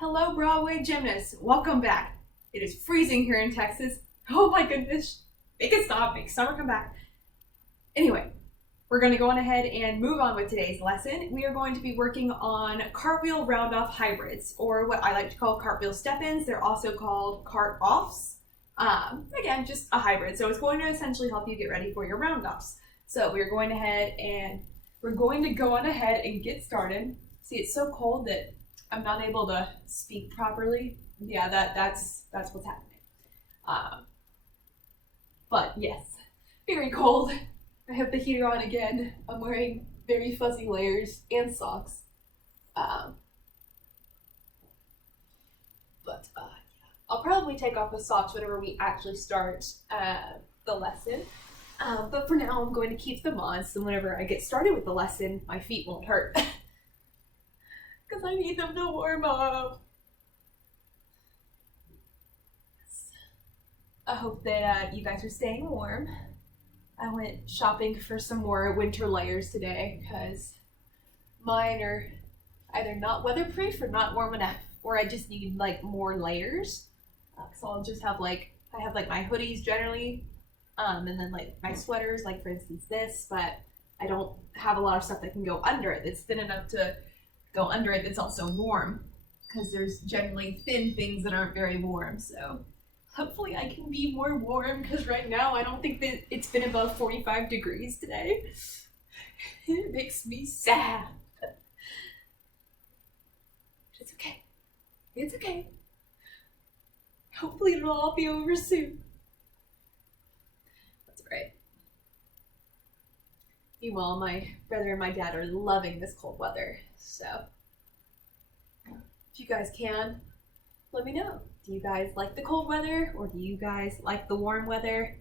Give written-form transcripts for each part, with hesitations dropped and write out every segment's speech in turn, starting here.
Hello, Broadway gymnasts. Welcome back. It is freezing here in Texas. Oh my goodness. Make it stop. Make summer come back. Anyway, we're going to go on ahead and move on with today's lesson. We are going to be working on cartwheel round-off hybrids, or what I like to call cartwheel step-ins. They're also called cart-offs. Again, just a hybrid. So it's going to essentially help you get ready for your round-offs. So we're going to go on ahead and get started. See, it's so cold that I'm not able to speak properly. Yeah, that's what's happening. But yes, very cold. I have the heater on again. I'm wearing very fuzzy layers and socks. Yeah. I'll probably take off the socks whenever we actually start the lesson. But for now, I'm going to keep them on, so whenever I get started with the lesson, my feet won't hurt. Because I need them to warm up. I hope that you guys are staying warm. I went shopping for some more winter layers today because mine are either not weatherproof or not warm enough, or I just need like more layers. So I'll just have I have my hoodies generally, and then like my sweaters, like for instance this, but I don't have a lot of stuff that can go under it. It's thin enough to go under it that's also warm, because there's generally thin things that aren't very warm. So hopefully I can be more warm, because right now I don't think that it's been above 45 degrees today. It makes me sad. It's okay. It's okay. Hopefully it'll all be over soon. That's right. Meanwhile, my brother and my dad are loving this cold weather. So if you guys can, let me know. Do you guys like the cold weather, or do you guys like the warm weather?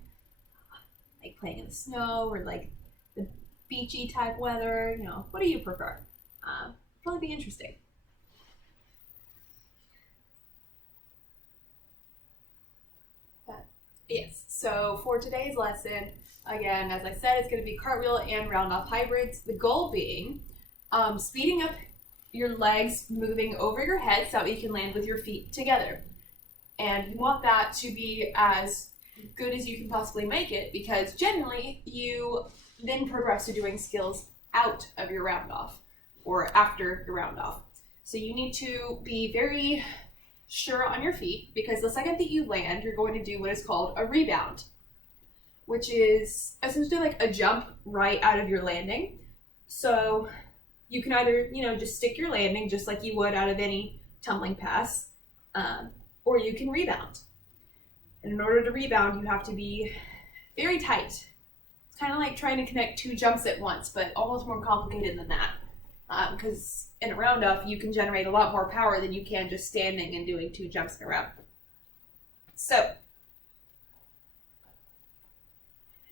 Like playing in the snow, or like the beachy type weather? You know, what do you prefer? Probably be interesting. Yes, so for today's lesson, again, as I said, it's going to be cartwheel and round-off hybrids. The goal being speeding up your legs moving over your head so that you can land with your feet together. And you want that to be as good as you can possibly make it, because generally you then progress to doing skills out of your round-off or after your round-off. So you need to be very sure on your feet, because the second that you land, you're going to do what is called a rebound, which is essentially like a jump right out of your landing. So you can either, just stick your landing just like you would out of any tumbling pass, or you can rebound. And in order to rebound, you have to be very tight. It's kind of like trying to connect two jumps at once, but almost more complicated than that. Because in a round-off, you can generate a lot more power than you can just standing and doing two jumps in a row. So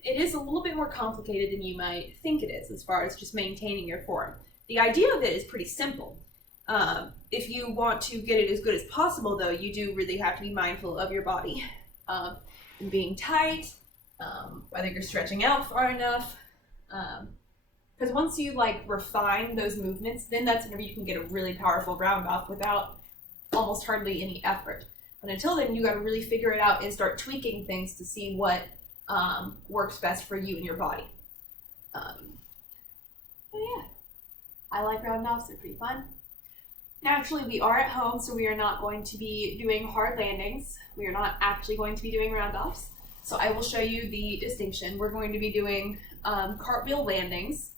it is a little bit more complicated than you might think it is as far as just maintaining your form. The idea of it is pretty simple. If you want to get it as good as possible, though, you do really have to be mindful of your body and being tight, whether you're stretching out far enough. Because once you refine those movements, then that's whenever you can get a really powerful round off without almost hardly any effort. But until then, you got to really figure it out and start tweaking things to see what works best for you and your body. But yeah, I like round offs. They're pretty fun. Naturally, we are at home, so we are not going to be doing hard landings. We are not actually going to be doing round offs. So I will show you the distinction. We're going to be doing cartwheel landings.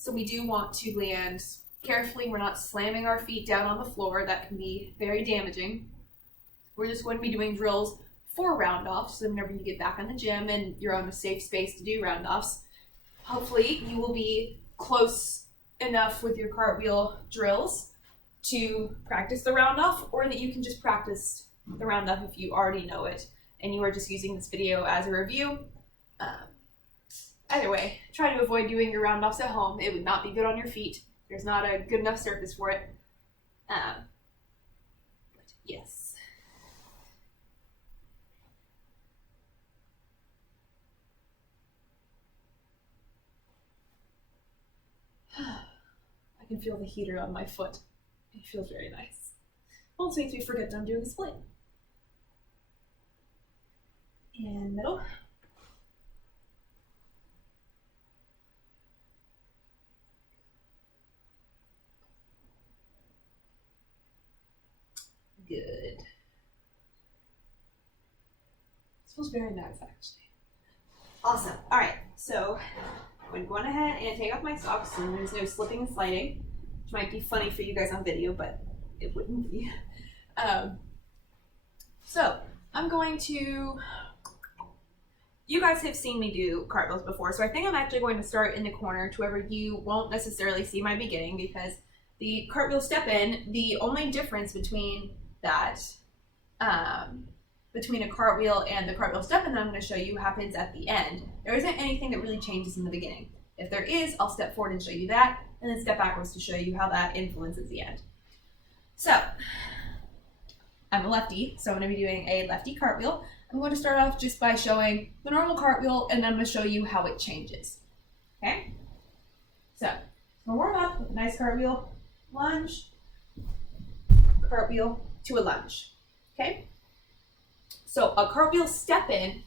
So we do want to land carefully. We're not slamming our feet down on the floor. That can be very damaging. We're just going to be doing drills for round-offs. So whenever you get back in the gym and you're on a safe space to do round-offs, hopefully you will be close enough with your cartwheel drills to practice the round-off, or that you can just practice the round-off if you already know it and you are just using this video as a review. Either way, try to avoid doing your round-offs at home. It would not be good on your feet. There's not a good enough surface for it. But yes. I can feel the heater on my foot. It feels very nice. Also makes me forget that I'm doing a split. And middle. Good. This feels very nice, actually. Awesome. All right, so I'm going to go on ahead and take off my socks so there's no slipping and sliding, which might be funny for you guys on video, but it wouldn't be. So I'm going to, you guys have seen me do cartwheels before, so I think I'm actually going to start in the corner to wherever you won't necessarily see my beginning, because the cartwheel step in, the only difference between that, between a cartwheel and the cartwheel step in that I'm going to show you happens at the end. There isn't anything that really changes in the beginning. If there is, I'll step forward and show you that, and then step backwards to show you how that influences the end. So, I'm a lefty, so I'm going to be doing a lefty cartwheel. I'm going to start off just by showing the normal cartwheel, and then I'm going to show you how it changes. Okay? So, I'm going to warm up with a nice cartwheel, lunge, cartwheel to a lunge. Okay? So a cartwheel step in,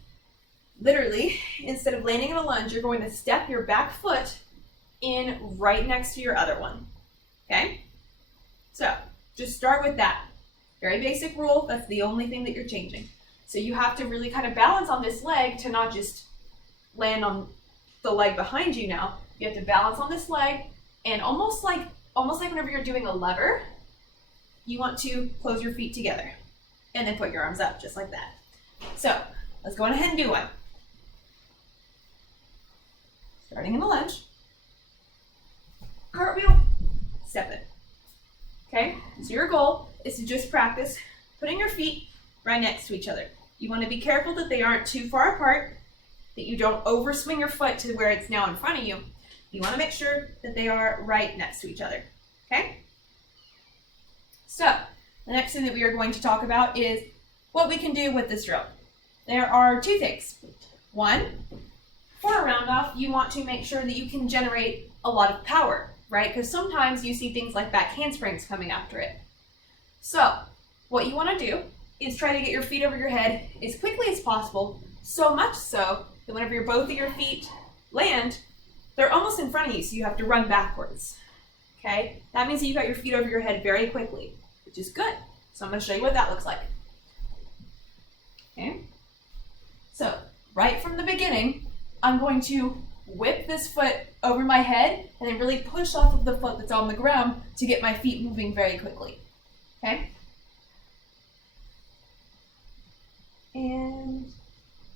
literally, instead of landing in a lunge, you're going to step your back foot in right next to your other one. Okay? So just start with that. Very basic rule. That's the only thing that you're changing. So you have to really kind of balance on this leg to not just land on the leg behind you now. You have to balance on this leg, and almost like whenever you're doing a lever, you want to close your feet together and then put your arms up just like that. So let's go on ahead and do one. Starting in the lunge, cartwheel, step in. Okay, so your goal is to just practice putting your feet right next to each other. You want to be careful that they aren't too far apart, that you don't overswing your foot to where it's now in front of you. You want to make sure that they are right next to each other. Okay? So the next thing that we are going to talk about is what we can do with this drill. There are two things. One, for a round off, you want to make sure that you can generate a lot of power, right? Because sometimes you see things like back handsprings coming after it. So what you want to do is try to get your feet over your head as quickly as possible, so much so that whenever both of your feet land, they're almost in front of you, so you have to run backwards. Okay? That means that you got your feet over your head very quickly, which is good. So I'm going to show you what that looks like. Okay? So right from the beginning, I'm going to whip this foot over my head and then really push off of the foot that's on the ground to get my feet moving very quickly. Okay? And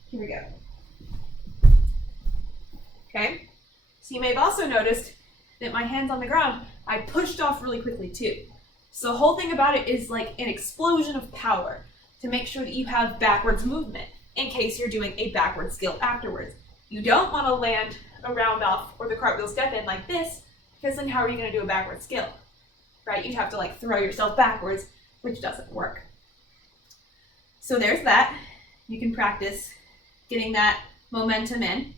here we go. Okay? So you may have also noticed that my hand's on the ground, I pushed off really quickly too. So the whole thing about it is like an explosion of power to make sure that you have backwards movement in case you're doing a backward skill afterwards. You don't want to land a round off or the cartwheel step in like this, because then how are you going to do a backward skill? Right? You'd have to like throw yourself backwards, which doesn't work. So there's that. You can practice getting that momentum in.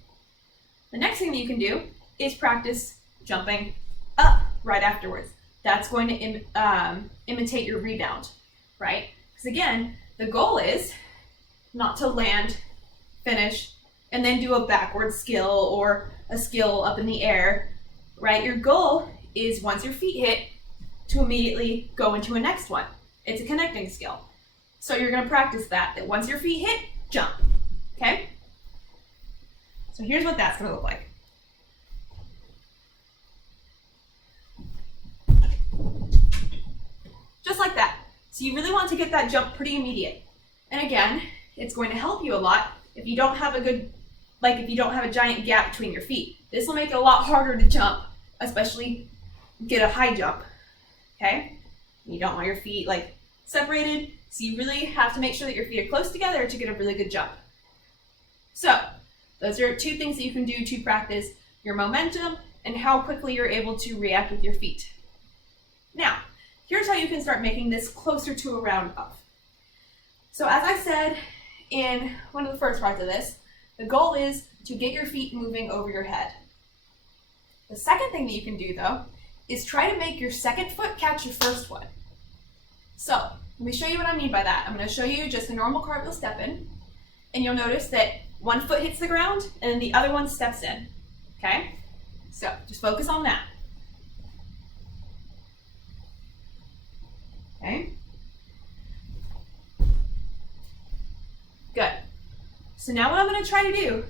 The next thing that you can do is practice jumping up right afterwards. That's going to imitate your rebound, right? Because again, the goal is not to land, finish, and then do a backward skill or a skill up in the air, right? Your goal is once your feet hit to immediately go into a next one. It's a connecting skill. So you're going to practice that once your feet hit, jump, okay? So here's what that's going to look like. Just like that. So you really want to get that jump pretty immediate. And again, it's going to help you a lot if you don't have a good, like if you don't have a giant gap between your feet. This will make it a lot harder to jump, especially get a high jump, okay? You don't want your feet like separated, so you really have to make sure that your feet are close together to get a really good jump. So those are two things that you can do to practice your momentum and how quickly you're able to react with your feet. Now, here's how you can start making this closer to a round off. So as I said in one of the first parts of this, the goal is to get your feet moving over your head. The second thing that you can do though is try to make your second foot catch your first one. So Let me show you what I mean by that. I'm going to show you just a normal cartwheel step in, and you'll notice that one foot hits the ground and then the other one steps in. Okay? So just focus on that. Okay? Good. So now what I'm going to try to do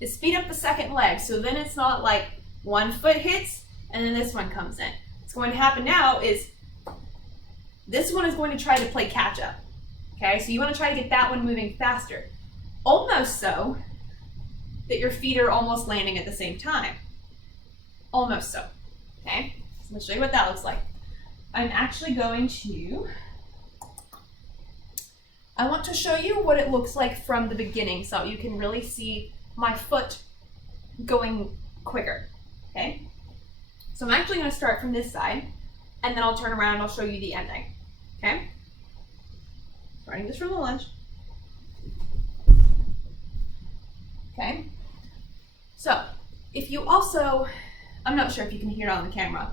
is speed up the second leg, so then it's not like one foot hits and then this one comes in. What's going to happen now is this one is going to try to play catch up. Okay, so you want to try to get that one moving faster. Almost so that your feet are almost landing at the same time. Almost so. Okay, so I'm going to show you what that looks like. I'm actually going to, I want to show you what it looks like from the beginning so you can really see my foot going quicker. Okay, so I'm actually going to start from this side and then I'll turn around and I'll show you the ending. Okay, starting just from the lunge. Okay, so if you also, I'm not sure if you can hear it on the camera,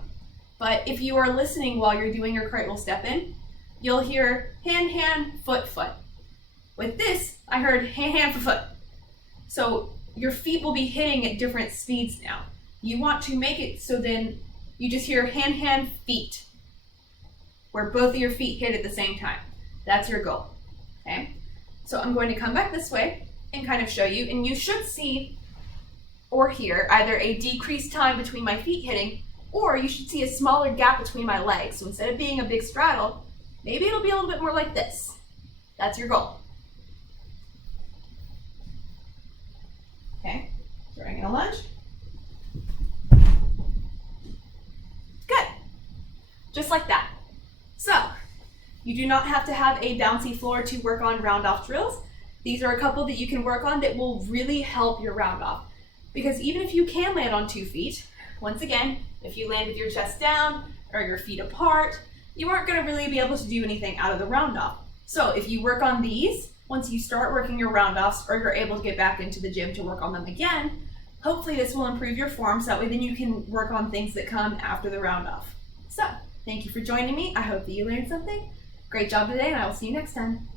but if you are listening while you're doing your cartwheel step in, you'll hear hand, hand, foot, foot. With this, I heard hand, hand, foot. So your feet will be hitting at different speeds now. You want to make it so then you just hear hand, hand, feet, where both of your feet hit at the same time. That's your goal. Okay, so I'm going to come back this way and kind of show you, and you should see or hear either a decreased time between my feet hitting, or you should see a smaller gap between my legs. So instead of being a big straddle, maybe it'll be a little bit more like this. That's your goal. Okay, starting in a lunge. Good, just like that. So, you do not have to have a bouncy floor to work on round off drills. These are a couple that you can work on that will really help your round off. Because even if you can land on 2 feet, once again, if you land with your chest down or your feet apart, you aren't going to really be able to do anything out of the round off. So if you work on these, once you start working your round offs or you're able to get back into the gym to work on them again, hopefully this will improve your form so that way then you can work on things that come after the round off. So, thank you for joining me. I hope that you learned something. Great job today, and I will see you next time.